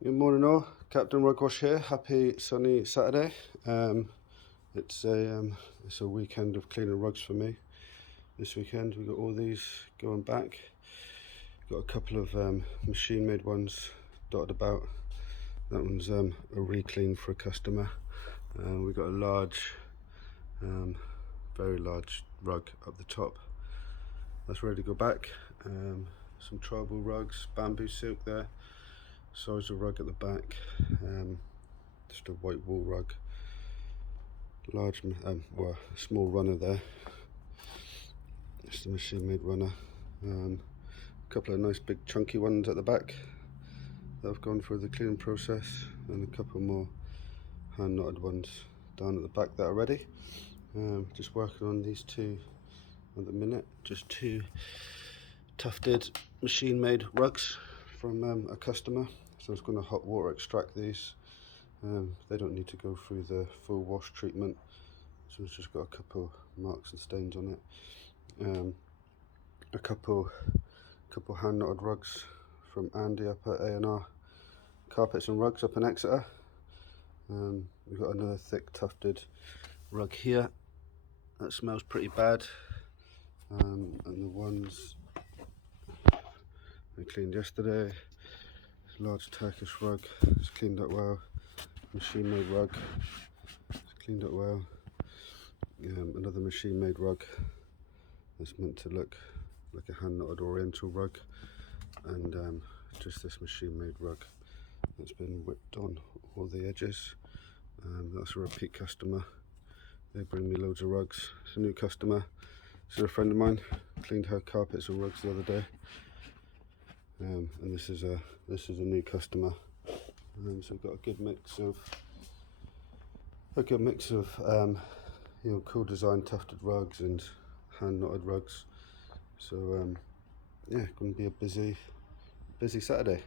Good morning all, Captain Rugwash here. Happy sunny Saturday. It's a weekend of cleaning rugs for me. This weekend we got all these going back. Got a couple of machine made ones dotted about. That one's a re-clean for a customer. We got a large, very large rug up the top. That's ready to go back. Some tribal rugs, bamboo silk there. Size of rug at the back, just a white wool rug. Large, well, small runner there. Just a machine made runner. A couple of nice big chunky ones at the back that have gone through the cleaning process, and a couple more hand knotted ones down at the back that are ready. Just working on these two at the minute. Just two tufted machine made rugs from a customer. So I was going to hot water extract these. They don't need to go through the full wash treatment, so it's just got a couple marks and stains on it. A couple hand knotted rugs from Andy up at A&R Carpets and Rugs up in Exeter. We've got another thick tufted rug here that smells pretty bad, and the ones I cleaned yesterday. Large Turkish rug, it's cleaned up well. Machine made rug, it's cleaned up well. Another machine made rug that's meant to look like a hand knotted oriental rug, and just this machine made rug that's been whipped on all the edges. That's a repeat customer. They bring me loads of rugs. It's a new customer. This is a friend of mine. Cleaned her carpets and rugs the other day. And this is a new customer. So we've got a good mix of you know, cool design tufted rugs and hand knotted rugs. So yeah, going to be a busy Saturday.